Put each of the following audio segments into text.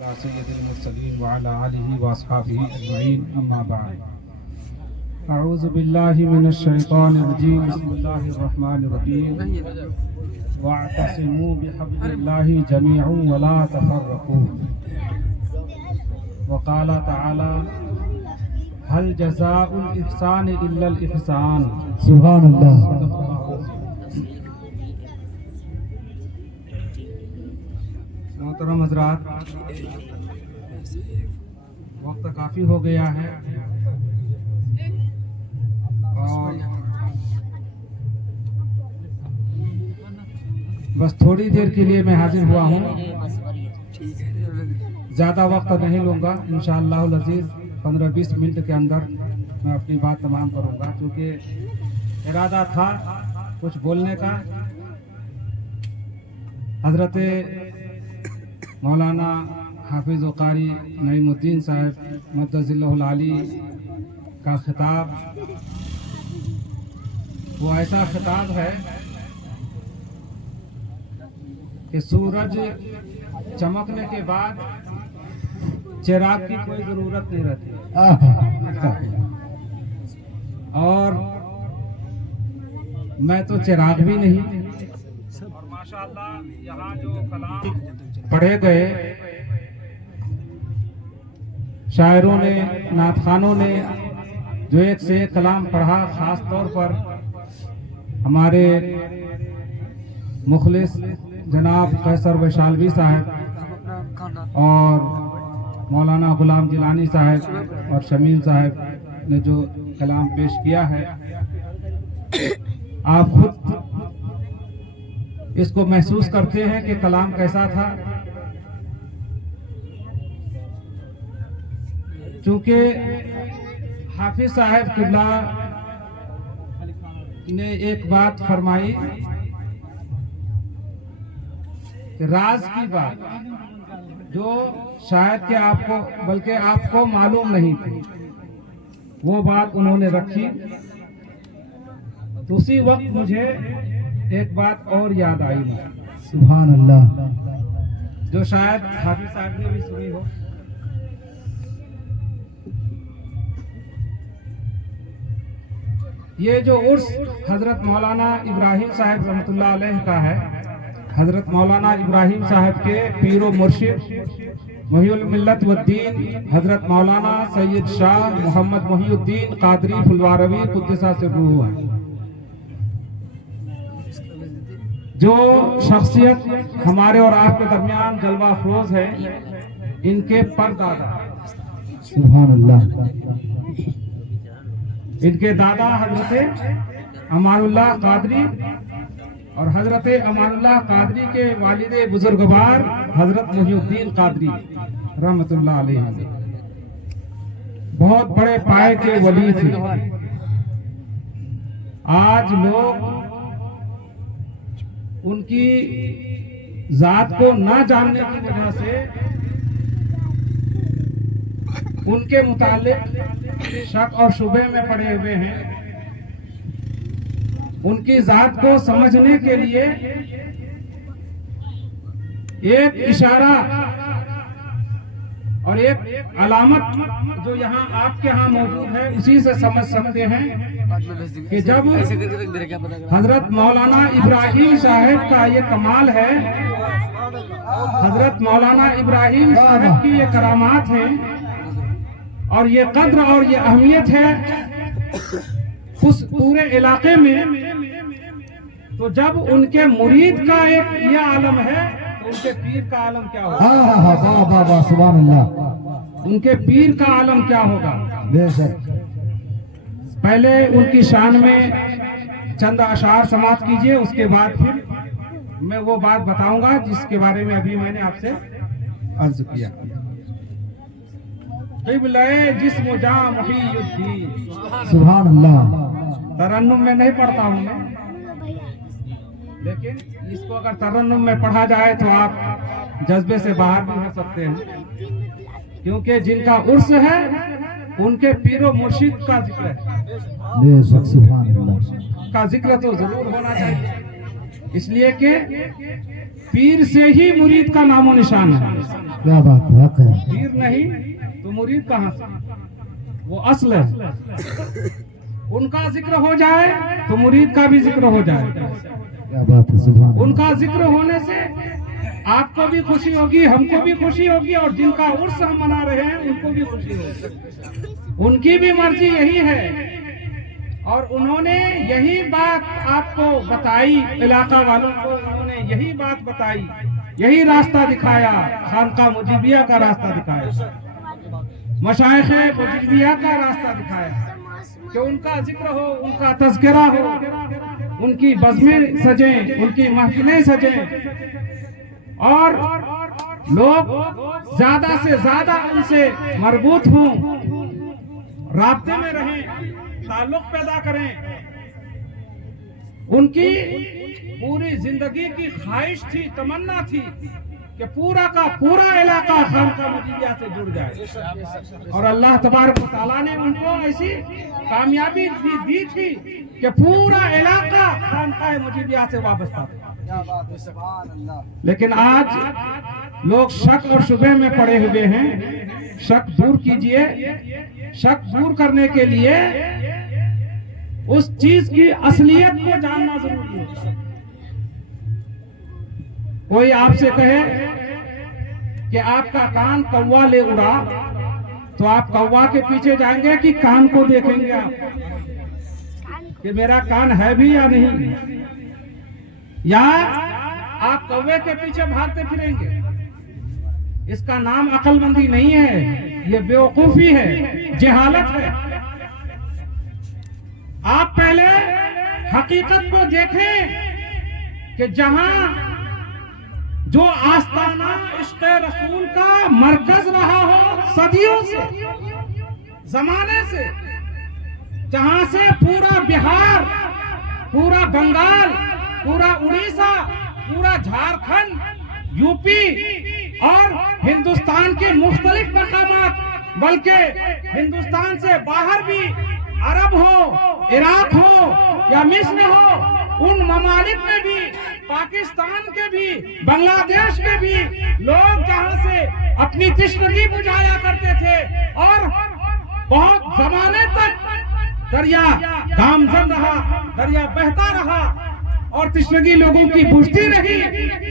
سید المرسلین وعلی آلہ واصحابہ اجمعین اما بعد اعوذ باللہ من الشیطان الرجیم بسم اللہ الرحمن الرحیم واعتصموا بحبل اللہ جميعا ولا تفرقوا وقال تعالی هل جزاء الاحسان الا الاحسان سبحان اللہ. محترم حضرات، وقت کافی ہو گیا ہے اور بس تھوڑی دیر کے لیے میں حاضر ہوا ہوں. زیادہ وقت نہیں لوں گا، انشاءاللہ العزیز 15-20 منٹ کے اندر میں اپنی بات تمام کروں گا، کیونکہ ارادہ تھا کچھ بولنے کا. حضرت مولانا حافظ و قاری نعیم الدین صاحب مدظ اللہ العالی کا خطاب وہ ایسا خطاب ہے کہ سورج چمکنے کے بعد چراغ کی کوئی ضرورت نہیں رہتی، اور میں تو چراغ بھی نہیں. اور ماشاءاللہ یہاں جو کلام پڑھے گئے، شاعروں نے، نعت خوانوں نے جو ایک سے ایک کلام پڑھا، خاص طور پر ہمارے مخلص جناب قیصر ویشالوی صاحب اور مولانا غلام جیلانی صاحب اور شمیل صاحب نے جو کلام پیش کیا ہے، آپ خود اس کو محسوس کرتے ہیں کہ کلام کیسا تھا. چونکہ حافظ صاحب قبلہ نے ایک بات فرمائی کہ راز کی بات جو شاید کہ آپ کو، بلکہ آپ کو معلوم نہیں تھی، وہ بات انہوں نے رکھی. تو اسی وقت مجھے ایک بات اور یاد آئی، سبحان اللہ، جو شاید حافظ صاحب نے بھی سنی ہو. یہ جو عرس حضرت مولانا ابراہیم صاحب رحمۃ اللہ علیہ کا ہے، حضرت مولانا ابراہیم صاحب کے پیر و مرشد محی الملت والدین حضرت مولانا سید شاہ محمد محی الدین قادری پھلواروی قدسہ سرہ ہے. جو شخصیت ہمارے اور آپ کے درمیان جلوہ افروز ہے، ان کے پردادا سبحان اللہ، ان کے دادا حضرت امان اللہ قادری اور حضرت امان اللہ قادری کے والد بزرگوار حضرت محی الدین قادری رحمت اللہ علیہ بہت بڑے پائے کے ولی تھے. آج لوگ ان کی ذات کو نہ جاننے کی وجہ سے ان کے متعلق شک اور شبہ میں پڑے ہوئے ہیں. ان کی ذات کو سمجھنے کے لیے ایک اشارہ اور ایک علامت جو یہاں آپ کے ہاں موجود ہے، اسی سے سمجھ سکتے ہیں کہ جب حضرت مولانا ابراہیم صاحب کا یہ کمال ہے، حضرت مولانا ابراہیم صاحب کی یہ کرامات ہیں اور یہ قدر اور یہ اہمیت ہے اس پورے علاقے میں، تو جب ان کے مرید کا ایک یہ عالم ہے تو ان کے پیر کا عالم کیا ہوگا؟ سبحان اللہ، ان کے پیر کا عالم کیا ہوگا؟ بے شک. پہلے ان کی شان میں چند اشعار سماعت کیجئے، اس کے بعد پھر میں وہ بات بتاؤں گا جس کے بارے میں ابھی میں نے آپ سے عرض کیا. قبلہ جسم جاں محی الدین. سبحان اللہ. ترنم میں نہیں پڑھتا ہوں میں، لیکن اس کو اگر ترنم میں پڑھا جائے تو آپ جذبے سے باہر بھی ہو سکتے ہیں، کیونکہ جن کا عرس ہے ان کے پیر و مرشد کا ذکر ہے. بے شک، سبحان اللہ کا ذکر تو ضرور ہونا چاہیے، اس لیے کہ پیر سے ہی مرید کا نام و نشان ہے. کیا بات ہے، حق ہے، پیر نہیں تو مرید کہاں سے؟ وہ اصل ہے. ان کا ذکر ہو جائے تو مرید کا بھی ذکر ہو جائے. کیا بات ہے، سبحان ان اللہ. کا ذکر ہونے سے آپ کو بھی خوشی ہوگی، ہم کو بھی خوشی ہوگی، اور جن کا عرس ہم منا رہے ہیں ان کو بھی خوشی ہوگی. ان کی بھی مرضی یہی ہے اور انہوں نے یہی بات آپ کو بتائی، علاقہ والوں کو انہوں نے یہی بات بتائی، یہی راستہ دکھایا، خانقاہ مجیبیہ کا راستہ دکھایا، مشائخ مجیبیہ کا راستہ دکھایا کہ ان کا ذکر ہو، ان کا تذکرہ ہو، ان کی بزمیں سجیں، ان کی محفلیں سجیں، اور لوگ زیادہ سے زیادہ ان سے مربوط ہوں، رابطے میں رہیں، تعلق پیدا کریں. ان کی پوری زندگی کی خواہش تھی، تمنا تھی کہ پورا کا پورا علاقہ خانقاہ مجیبیہ سے جڑ جائے، اور اللہ تبارک و تعالیٰ نے ان کو ایسی کامیابی بھی دی تھی کہ پورا علاقہ خانقاہ مجیبیہ سے وابستہ تھا. لیکن آج لوگ شک اور شبہ میں پڑے ہوئے ہیں. شک دور کیجئے. شک دور کرنے کے لیے اس چیز کی اصلیت کو جاننا ضروری ہے. کوئی آپ سے کہے کہ آپ کا کان کوا لے اڑا تو آپ کوا کے پیچھے جائیں گے کہ کان کو دیکھیں گے آپ کہ میرا کان ہے بھی یا نہیں، یا آپ کوے کے پیچھے بھاگتے پھریں گے؟ اس کا نام عقل مندی نہیں ہے، یہ بیوقوفی ہے، جہالت ہے. آپ پہلے حقیقت کو دیکھیں کہ جہاں جو آستانہ عشق رسول کا مرکز رہا ہو صدیوں سے، زمانے سے، جہاں سے پورا بہار، پورا بنگال، پورا اڑیسہ، پورا جھارکھنڈ، یو پی اور ہندوستان کے مختلف مقامات، بلکہ ہندوستان سے باہر بھی عرب ہو، عراق ہو یا مصر ہو، ان ممالک میں بھی، پاکستان کے بھی، بنگلہ دیش کے بھی لوگ جہاں سے اپنی تشنگی بجھایا کرتے تھے اور بہت زمانے تک دریا گامزن رہا، دریا بہتا رہا اور تشنگی لوگوں کی بجھتی رہی،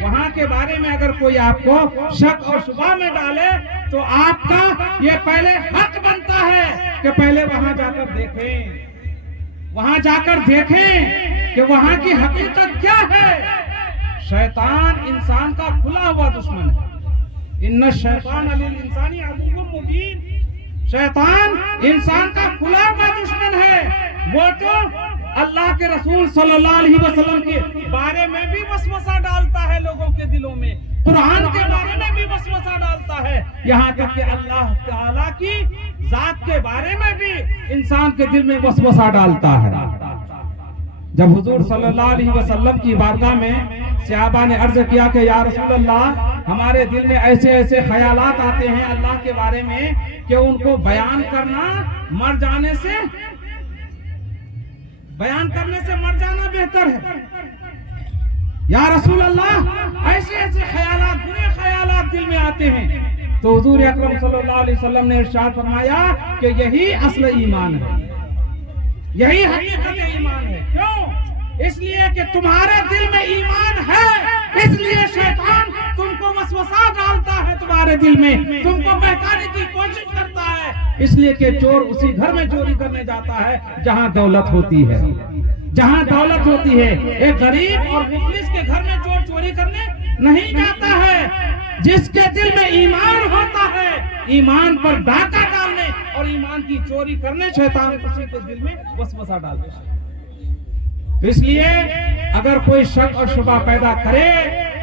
وہاں کے بارے میں اگر کوئی آپ کو شک اور شبہ میں ڈالے تو آپ کا یہ پہلے حق بنتا ہے کہ پہلے وہاں جا کر دیکھیں، وہاں جا کر دیکھیں کہ وہاں کی حقیقت کیا ہے. شیطان انسان کا کھلا ہوا دشمن ہے. ان الشیطان للانسان عدو مبین. شیطان انسان کا کھلا ہوا دشمن ہے. وہ تو اللہ کے رسول صلی اللہ علیہ وسلم کے بارے میں بھی وسوسہ ڈالتا ہے لوگوں کے دلوں میں، قرآن کے بارے میں بھی وسوسہ ڈالتا ہے، یہاں تک کہ اللہ تعالیٰ کی ذات کے بارے میں بھی انسان کے دل میں وسوسہ ڈالتا ہے. جب حضور صلی اللہ علیہ وسلم کی بارگاہ میں صحابہ نے عرض کیا کہ یا رسول اللہ، ہمارے دل میں ایسے ایسے خیالات آتے ہیں اللہ کے بارے میں کہ ان کو بیان کرنا مر جانے سے، بیان کرنے سے مر جانا بہتر ہے. یا رسول اللہ، ایسے ایسے خیالات، برے خیالات دل میں آتے ہیں. تو حضور اکرم صلی اللہ علیہ وسلم نے ارشاد فرمایا کہ یہی اصل ایمان ہے، یہی حقیقت ایمان ہے. کیوں؟ اس لیے کہ تمہارے دل میں ایمان ہے، اس لیے شیطان تم کو وسوسہ ڈالتا ہے تمہارے دل میں، تم کو بہکانے کی کوشش کرتا ہے. اس لیے کہ چور اسی گھر میں چوری کرنے جاتا ہے جہاں دولت ہوتی ہے، جہاں دولت ہوتی ہے. ایک غریب اور مفلس کے گھر میں چور چوری کرنے نہیں جاتا ہے. جس کے دل میں ایمان ہوتا ہے، ایمان پر ڈاکہ ڈالنے اور ایمان کی چوری کرنے شیطان کسی کے دل میں وسوسہ ڈالتا ہے. اس لیے اگر کوئی شک اور شبہ پیدا کرے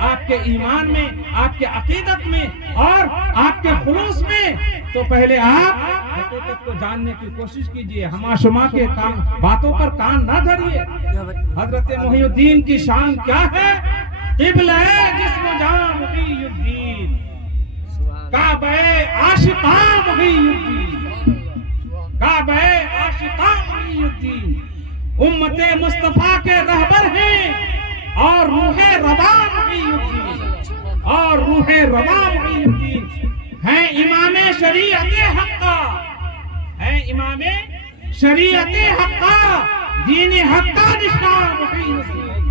آپ کے ایمان میں، آپ کے عقیدت میں اور آپ کے خلوص میں، تو پہلے آپ حقیقت کو جاننے کی کوشش کیجئے. ہما شما کے باتوں پر کان نہ دھریے. حضرت محی الدین کی شان کیا ہے؟ قبلہ جسم جاں محی الدین، کعبہ عاشقاں محی الدین، کعبہ عاشقاں محی الدین. امت مصطفیٰ کے رہبر ہیں اور روح ربا محی الدین. اور روح روا محی الدین ہیں امام شریعت حقہ، ہیں امام شریعت حقہ، دین حق کا نشان محی الدین،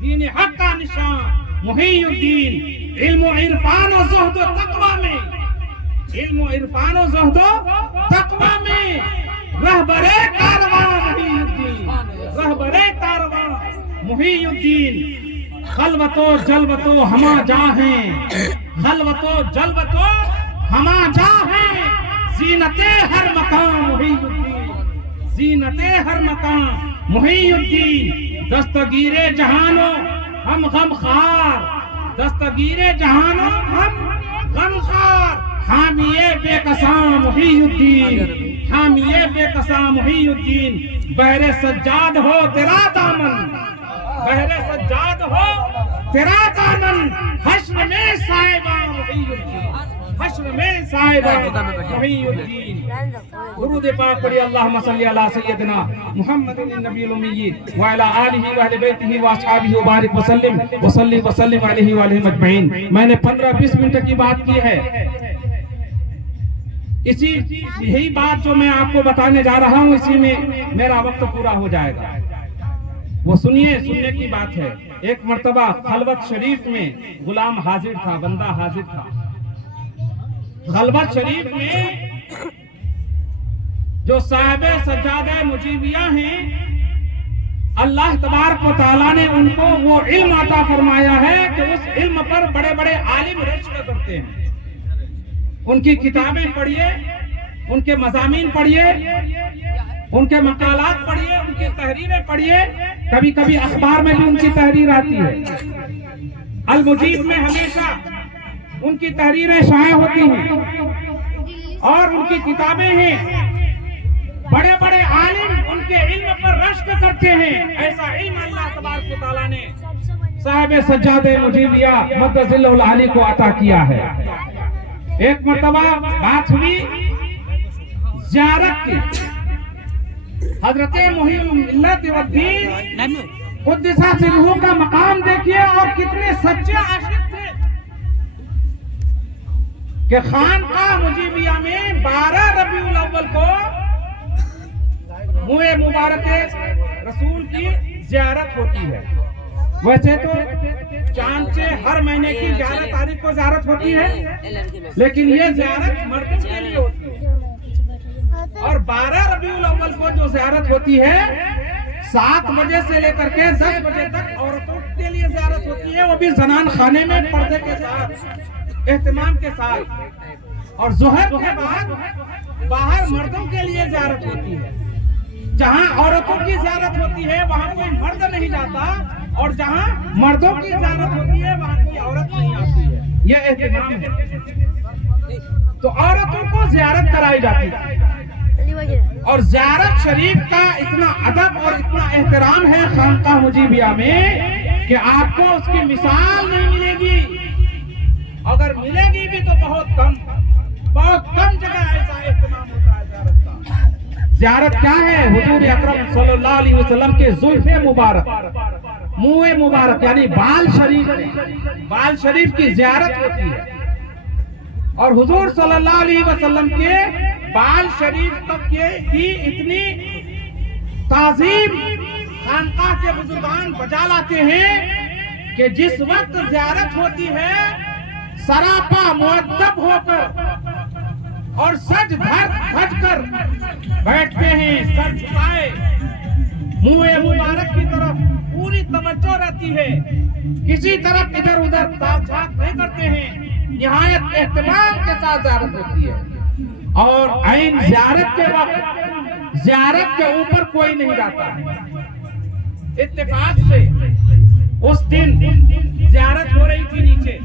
دین حق کا نشان محی الدین، علم و عرفان و زہد و تقوی میں، علم و عرفان و زہد و تقوی میں رہبر کارواں محی الدین، رہبر کارواں محی الدین، خلوت و جلوت و ہما جا ہیں، خلوت و جلوت و ہما جا ہیں، زینت ہر مقام محی الدین، زینت ہر مقام محی الدین، دستگیر جہانو ہم غم خار، دستگیر جہانو ہم غم خار، حامی بے قسام محی الدین، حامی بے قسام محی الدین، بحر سجاد ہو تیرا دامن، بحر سجاد ہو تیرا دامن، حشر میں صاحبہ محی الدین، حشر میں صاحبہ محی الدین۔ درود پاک پڑھی، اللہم صلی علی سیدنا محمد النبی الامی وعلی آلہ واہل بیتہ واصحابہ وبارک وسلم وصلی وسلم علیہ وآلہ اجمعین۔ میں نے 15-20 منٹ کی بات کی ہے، یہی بات جو میں آپ کو بتانے جا رہا ہوں اسی میں میرا وقت پورا ہو جائے گا، وہ سنیے، سننے کی بات ہے۔ ایک مرتبہ خلوت شریف میں غلام حاضر تھا، بندہ حاضر تھا، خلوت شریف میں جو صاحب سجادہ مجیبیہ ہیں، اللہ تبارک و تعالیٰ نے ان کو وہ علم عطا فرمایا ہے کہ اس علم پر بڑے بڑے عالم رشک کرتے ہیں، ان کی کتابیں پڑھیے، ان کے مضامین پڑھیے، ان کے مقالات پڑھیے، ان کی تحریریں پڑھیے، کبھی کبھی اخبار میں بھی ان کی تحریر آتی ہے، المجیب میں ہمیشہ ان کی تحریریں شائع ہوتی ہیں اور ان کی کتابیں ہیں، بڑے بڑے عالم ان کے علم پر رشک کرتے ہیں، ایسا علم اللہ تبارک و تعالیٰ نے صاحب سجادہ مجیبیہ مدد ذلہ العالی کو عطا کیا ہے۔ ایک مرتبہ بات ہوئی زیارت کی، حضرت محی الملت والدین قدس سرہ کا مقام دیکھیے اور کتنے سچے عاشق تھے کہ خانقاہ مجیبیہ میں 12 ربیع الاول کو منہ مبارک رسول کی زیارت ہوتی ہے۔ ویسے تو چاند سے ہر مہینے کی 11 تاریخ کو زیارت ہوتی ہے، لیکن یہ زیارت مردوں کے لیے ہوتی ہے، اور 12 ربیع الاول کو جو زیارت ہوتی ہے 7 بجے سے لے کر کے 10 بجے تک عورتوں کے لیے زیارت ہوتی ہے، وہ بھی زنان خانے میں پردے کے ساتھ، اہتمام کے ساتھ، اور ظہر کے بعد باہر مردوں کے لیے زیارت ہوتی ہے۔ جہاں عورتوں کی زیارت ہوتی ہے وہاں کوئی مرد نہیں جاتا، اور جہاں مردوں کی زیارت ہوتی ہے وہاں کوئی عورت نہیں آتی ہے، یہ اہتمام ہے۔ تو عورتوں کو زیارت کرائی جاتی ہے، اور زیارت شریف کا اتنا ادب اور اتنا احترام ہے خانقاہ مجیبیہ میں کہ آپ کو اس کی مثال نہیں ملے گی، اگر ملے گی بھی تو بہت کم جگہ ایسا اہتمام ہوتا ہے زیارت کا۔ زیارت کیا ہے؟ حضور اکرم صلی اللہ علیہ وسلم کے زلف مبارک، منہ مبارک یعنی بال شریف کی زیارت ہوتی ہے، اور حضور صلی اللہ علیہ وسلم کے بال شریف تک کی اتنی تعظیم خانقاہ کے بزرگان بجا لاتے ہیں کہ جس وقت زیارت ہوتی ہے سراپا مؤدب ہو کر اور سج دھج کر بیٹھتے ہیں، سر جھکائے، منہ مبارک کی طرف پوری توجہ رہتی ہے، کسی طرف ادھر ادھر جھانک نہیں کرتے ہیں، نہایت اہتمام کے ساتھ زیارت ہوتی ہے، اور عین زیارت کے وقت زیارت کے اوپر کوئی نہیں جاتا ہے۔ اتفاق سے اس دن زیارت ہو رہی تھی نیچے،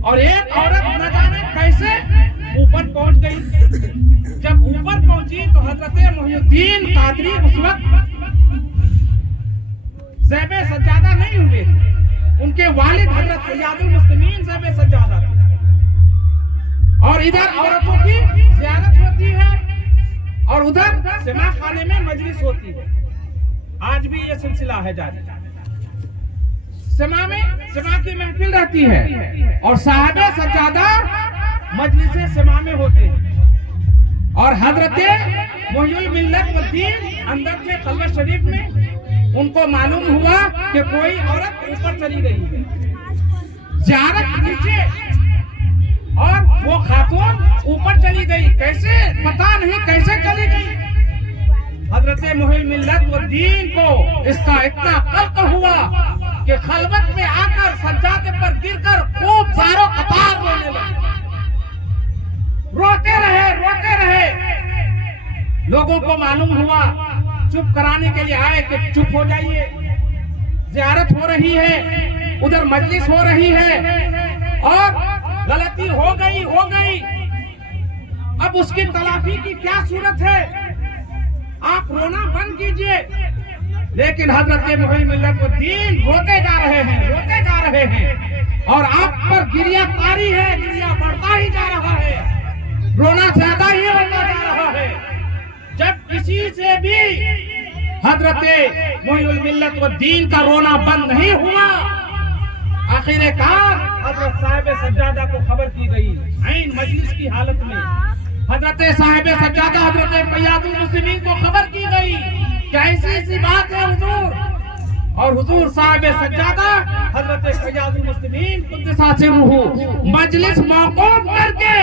اور ایک عورت نہ جانے کیسے اوپر پہنچ گئی۔ جب اوپر پہنچی تو حضرت محی الدین قادری اس وقت صاحب سجادہ نہیں ہوئے، ان کے والد حضرت سیاد المسلمین صاحب سجادہ تھے، اور ادھر عورتوں کی زیارت ہوتی ہے اور ادھر سماع خانے میں مجلس ہوتی ہے۔ آج بھی یہ سلسلہ ہے جاری۔ سما کی محفل رہتی ہے اور صاحب سجادہ مجلس سما میں ہوتے ہیں، اور حضرت محی الملت والدین اندر سے خلوت شریف میں ان کو معلوم ہوا کہ کوئی عورت اوپر چلی گئی ہے، زیارت نیچے، اور وہ خاتون اوپر چلی گئی، کیسے پتہ نہیں کیسے چلی گئی۔ حضرت محی الملت والدین کو اس کا اتنا قلق ہوا کہ خلوت میں آ کر سجادے پر گر کر خوب زاروں قطار رونے لگے، روتے رہے۔ لوگوں کو معلوم ہوا، چپ کرانے کے لیے آئے کہ چپ ہو جائیے، زیارت ہو رہی ہے، ادھر مجلس ہو رہی ہے، اور غلطی ہو گئی، اب اس کی تلافی کی کیا صورت ہے، آپ رونا بند کیجئے۔ لیکن حضرت محی الملت والدین روتے جا رہے ہیں، اور آپ پر گریہ طاری ہے، گریہ بڑھتا ہی جا رہا ہے، رونا زیادہ ہی ہوتا جا رہا ہے۔ جب کسی سے بھی حضرت محی الملت والدین کا رونا بند نہیں ہوا، آخر کار حضرت صاحب سجادہ کو خبر کی گئی، عین مجلس کی حالت میں حضرت صاحب سجادہ حضرت فیاض المسلمین کو خبر کی گئی کہ ایسی بات ہے حضور، اور حضور صاحب سجادہ حضرت فیاض المسلمین قدس سرہ مجلس موقوف کر کے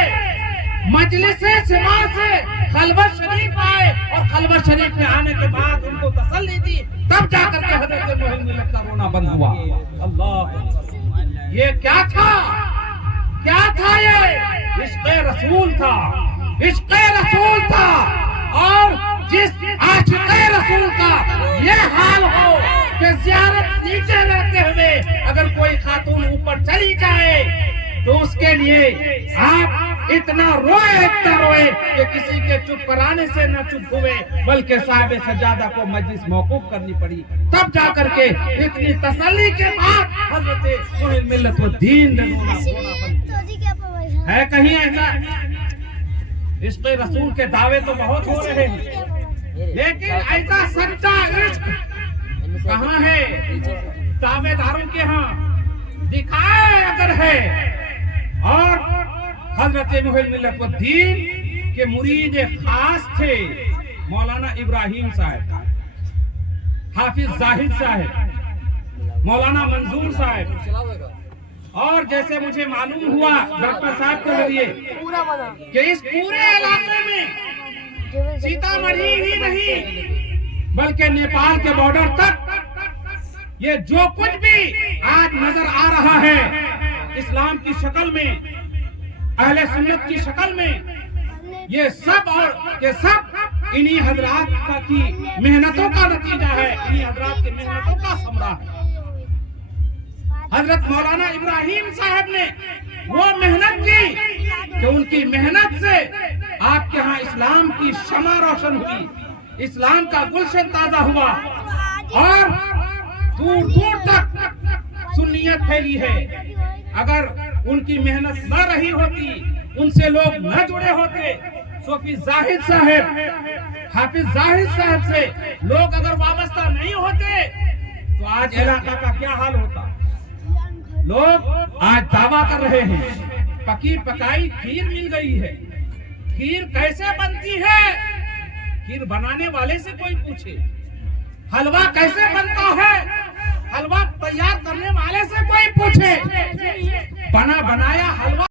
مجلس سما سے خلوت شریف آئے، اور خلوت شریف میں آنے کے بعد ان کو تسلی دی، تب جا کر کے حضرت محی الملت کا رونا بند ہوا۔ اللہ، یہ کیا تھا یہ عشق رسول تھا، اور جس عاشق رسول کا یہ حال ہو کہ زیارت نیچے رہتے ہوئے اگر کوئی خاتون اوپر چلی جائے تو اس کے لیے آپ اتنا روئے کہ کسی کے چپ کرانے سے نہ چپ ہوئے، بلکہ صاحب سجادہ کو مجلس موقوف کرنی پڑی، تب جا کر کے اتنی تسلی کے بعد حضرت محی الملت والدین نے رونا بند کیا۔ ہے کہیں ایسا؟ عشق رسول کے دعوے تو بہت ہو رہے ہیں، لیکن ایسا سچا عشق کہاں ہے؟ دعوے داروں کے ہاں دکھائے اگر ہے۔ اور حضرت محی الملت والدین کے مرید خاص تھے مولانا ابراہیم صاحب، حافظ زاہد صاحب، مولانا منظور صاحب، اور جیسے مجھے معلوم ہوا ڈاکٹر صاحب کے ذریعے کہ اس پورے علاقے میں سیتامڑھی ہی نہیں بلکہ نیپال کے بارڈر تک یہ جو کچھ بھی آج نظر آ رہا ہے اسلام کی شکل میں، اہل سنت کی شکل میں، یہ سب انہی حضرات کی محنتوں کا نتیجہ ہے، انہی حضرات کی محنتوں کا ثمرہ ہے۔ حضرت مولانا ابراہیم صاحب نے وہ محنت کی کہ ان کی محنت سے آپ کے ہاں اسلام کی شمع روشن ہوئی، اسلام کا گلشن تازہ ہوا، اور دور دور تک سنیت پھیلی ہے۔ اگر ان کی محنت نہ رہی ہوتی، ان سے لوگ نہ جڑے ہوتے، صوفی زاہد صاحب، حافظ زاہد صاحب سے لوگ اگر وابستہ نہیں ہوتے تو آج علاقہ کا کیا حال ہوتا؟ لوگ آج دعویٰ کر رہے ہیں پکی پکائی کھیر مل گئی ہے۔ کھیر کیسے بنتی ہے؟ کھیر بنانے والے سے کوئی پوچھے۔ حلوہ کیسے بنتا ہے؟ حلوہ تیار کرنے والے سے کوئی پوچھے۔ بنا بنایا حلوہ